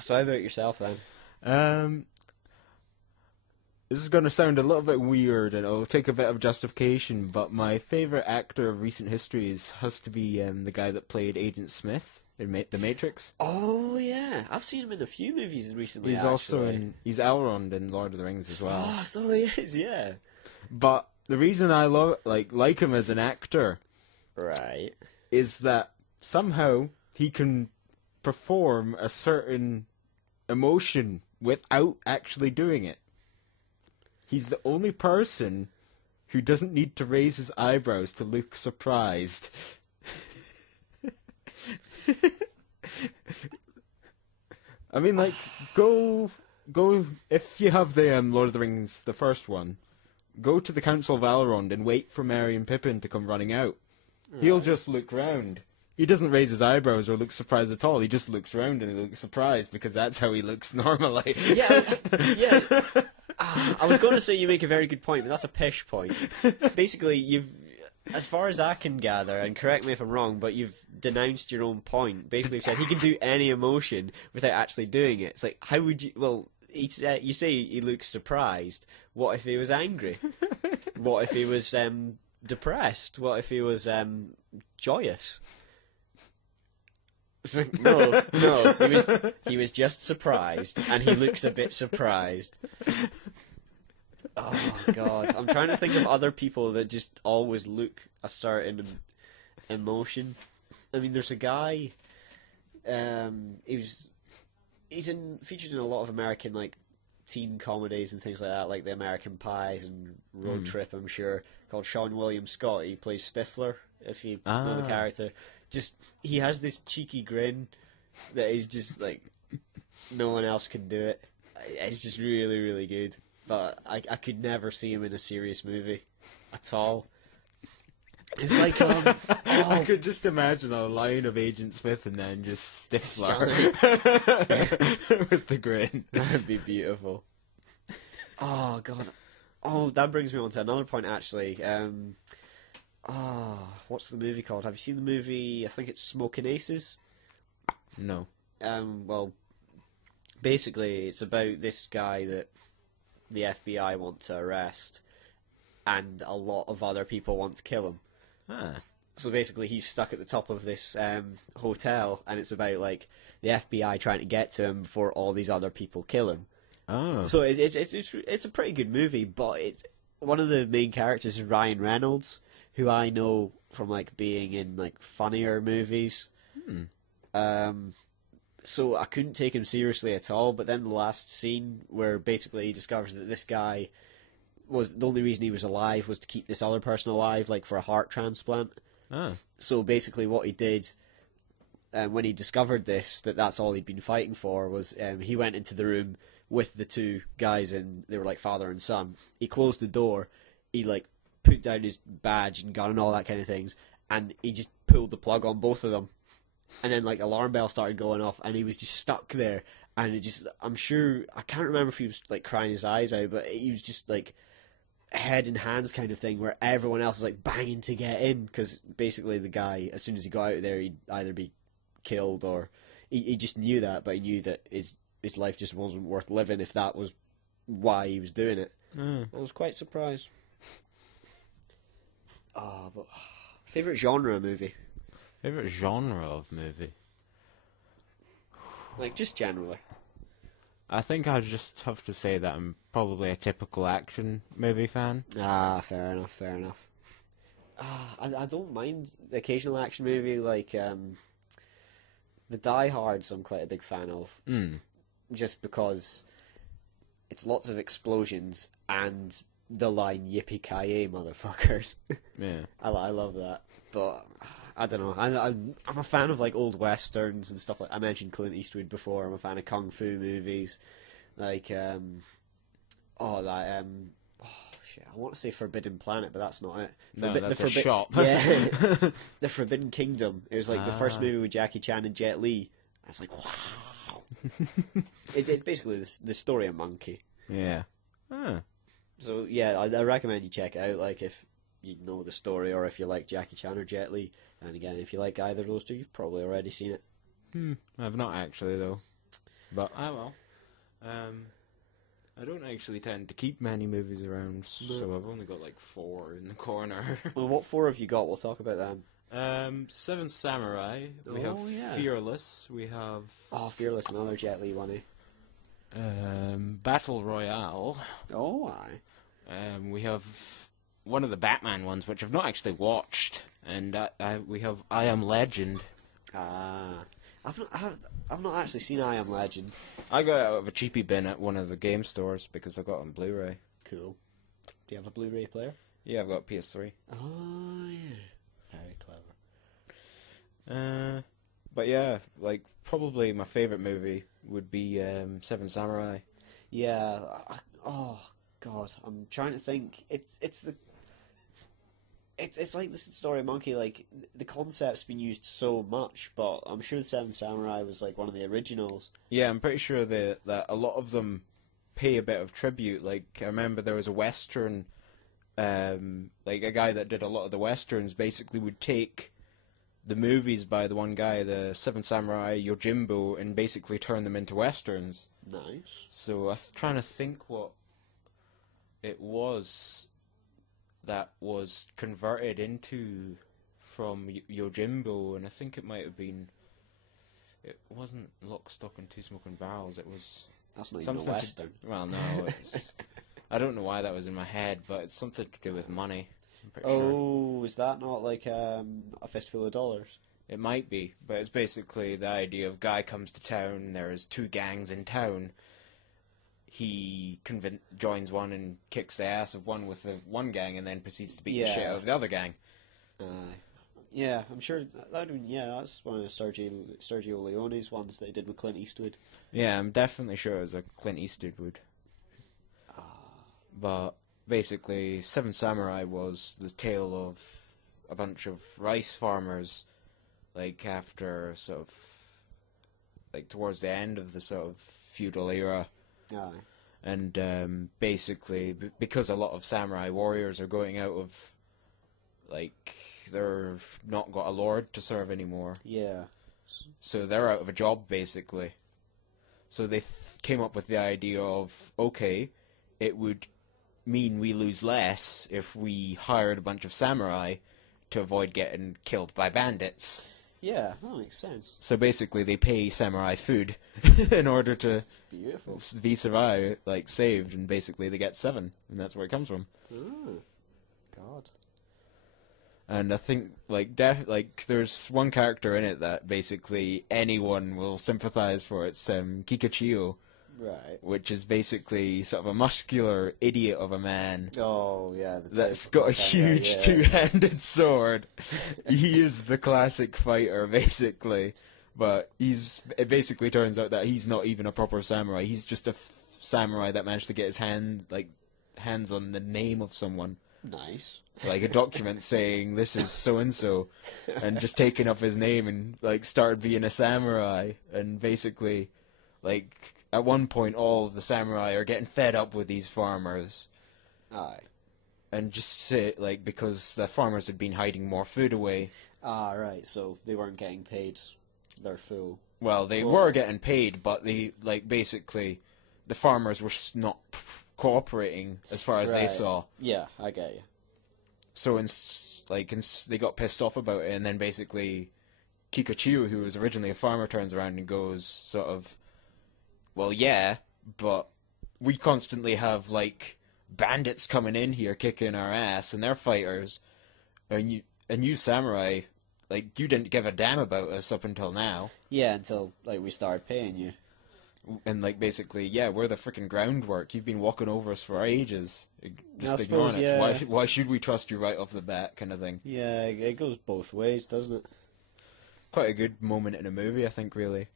So how about yourself then? Um, this is going to sound a little bit weird, and it'll take a bit of justification, but my favourite actor of recent history has to be the guy that played Agent Smith in The Matrix. Oh yeah, I've seen him in a few movies recently. He's also he's Elrond in Lord of the Rings as well. Oh, so he is, yeah. But the reason I like him as an actor, Right, is that somehow he can perform a certain emotion without actually doing it. He's the only person who doesn't need to raise his eyebrows to look surprised. I mean, like, go if you have the Lord of the Rings, the first one, go to the Council of Elrond and wait for Merry and Pippin to come running out. Right. He'll just look round. He doesn't raise his eyebrows or look surprised at all. He just looks round and he looks surprised because that's how he looks normally. Yeah. I was going to say you make a very good point, but that's a pish point. Basically, you've, as far as I can gather, and correct me if I'm wrong, but you've denounced your own point. Basically, you've said he can do any emotion without actually doing it. It's like, how would you... Well, you say he looks surprised. What if he was angry? What if he was depressed? What if he was joyous? It's like, no, he was just surprised, and he looks a bit surprised. Oh god, I'm trying to think of other people that just always look a certain emotion. I mean, there's a guy. He's featured in a lot of American like teen comedies and things like that, like The American Pies and Road Trip. I'm sure, called Sean William Scott. He plays Stifler, if you know the character. Just he has this cheeky grin that is just like no one else can do it. It's just really, really good. But I could never see him in a serious movie at all. It was like I could just imagine a line of Agent Smith and then just Stifler with the grin. That'd be beautiful. Oh god. Oh, that brings me on to another point actually. What's the movie called? Have you seen the movie? I think it's Smoking Aces. No. Well, basically, it's about this guy that the FBI want to arrest, and a lot of other people want to kill him. So basically, he's stuck at the top of this hotel, and it's about like the FBI trying to get to him before all these other people kill him. Oh. So it's a pretty good movie, but it's one of the main characters is Ryan Reynolds, who I know from like being in like funnier movies. So I couldn't take him seriously at all. But then the last scene where basically he discovers that this guy was the only reason he was alive was to keep this other person alive, like for a heart transplant. So basically, what he did when he discovered this, that's all he'd been fighting for, was he went into the room with the two guys, and they were like father and son. He closed the door. He like put down his badge and gun and all that kind of things, and he just pulled the plug on both of them. And then like alarm bell started going off, and he was just stuck there. And it just, I'm sure, I can't remember if he was like crying his eyes out, but he was just like head in hands kind of thing, where everyone else is like banging to get in, because basically the guy, as soon as he got out of there, he'd either be killed or he just knew that, but he knew that his life just wasn't worth living if that was why he was doing it. I was quite surprised. But favourite genre of movie? Favourite genre of movie? Like, just generally. I think I'd just have to say that I'm probably a typical action movie fan. Fair enough. I don't mind the occasional action movie, like the Die Hards I'm quite a big fan of. Just because it's lots of explosions and the line "Yippee-ki-yay, motherfuckers." Yeah. I love that. But I don't know. I'm a fan of like old westerns and stuff like. I mentioned Clint Eastwood before. I'm a fan of kung fu movies, like I want to say Forbidden Planet, but that's not it. No, that's a shop. Yeah, The Forbidden Kingdom. It was like the first movie with Jackie Chan and Jet Li. I was like, wow. It's basically the story of Monkey. Yeah. So yeah, I recommend you check it out. Like if you know the story, or if you like Jackie Chan or Jet Li. And again, if you like either of those two, you've probably already seen it. I've not actually though. But well. I don't actually tend to keep many movies around, so I've only got like 4 in the corner. Well, what 4 have you got? We'll talk about them. Seven Samurai. We have Fearless. We have Fearless, another Jet Li one. Battle Royale. Oh, aye. We have one of the Batman ones, which I've not actually watched, and we have I Am Legend. I've not actually seen I Am Legend. I got it out of a cheapie bin at one of the game stores because I got it on Blu-ray. Cool. Do you have a Blu-ray player? Yeah, I've got a PS3. Oh, yeah. Very clever. But yeah, like, probably my favourite movie would be Seven Samurai. Yeah. Oh, God. I'm trying to think. It's like this Story Monkey, like, the concept's been used so much, but I'm sure the Seven Samurai was, like, one of the originals. Yeah, I'm pretty sure that a lot of them pay a bit of tribute. Like, I remember there was a Western, like, a guy that did a lot of the Westerns basically would take the movies by the one guy, the Seven Samurai, Yojimbo, and basically turn them into Westerns. Nice. So I was trying to think what it was that was converted into from Yojimbo, and I think it might have been. It wasn't Lock, Stock, and Two Smoking Barrels. It was. That's not even a Western. Well, no, it's. I don't know why that was in my head, but it's something to do with money. I'm pretty sure. Is that not like A Fistful of Dollars? It might be, but it's basically the idea of guy comes to town. There's 2 gangs in town. He joins one and kicks the ass of one with the one gang, and then proceeds to beat the shit out of the other gang. Yeah, I'm sure that's one of Sergio Leone's ones they did with Clint Eastwood. Yeah, I'm definitely sure it was a Clint Eastwood. But basically, Seven Samurai was the tale of a bunch of rice farmers, like after sort of, like towards the end of the sort of feudal era. Aye. And basically, because a lot of samurai warriors are going out of, like, they've not got a lord to serve anymore. Yeah. So they're out of a job, basically. So they came up with the idea of, okay, it would mean we lose less if we hired a bunch of samurai to avoid getting killed by bandits. Yeah, that makes sense. So basically, they pay samurai food in order to be saved, and basically they get 7, and that's where it comes from. Oh, God. And I think, like, there's one character in it that basically anyone will sympathize for. It's Kikachiyo. Right. Which is basically sort of a muscular idiot of a man. Oh, yeah. That's got a huge two-handed sword. He is the classic fighter, basically. But it basically turns out that he's not even a proper samurai. He's just a samurai that managed to get his hands on the name of someone. Nice. Like a document saying this is so-and-so. And just taking up his name and, like, started being a samurai. And basically, like, at one point, all of the samurai are getting fed up with these farmers. Aye. And just because the farmers had been hiding more food away. Ah, right. So they weren't getting paid their full. Well, they were getting paid, but basically, the farmers were not cooperating as far as they saw. Yeah, I get you. So, they got pissed off about it, and then basically, Kikachiyo, who was originally a farmer, turns around and goes, sort of, well, yeah, but we constantly have, like, bandits coming in here kicking our ass, and they're fighters, and you samurai, like, you didn't give a damn about us up until now. Yeah, until, like, we started paying you. And, like, basically, yeah, we're the freaking groundwork. You've been walking over us for ages. Just ignoring it. Yeah. Why should we trust you right off the bat, kind of thing? Yeah, it goes both ways, doesn't it? Quite a good moment in a movie, I think, really.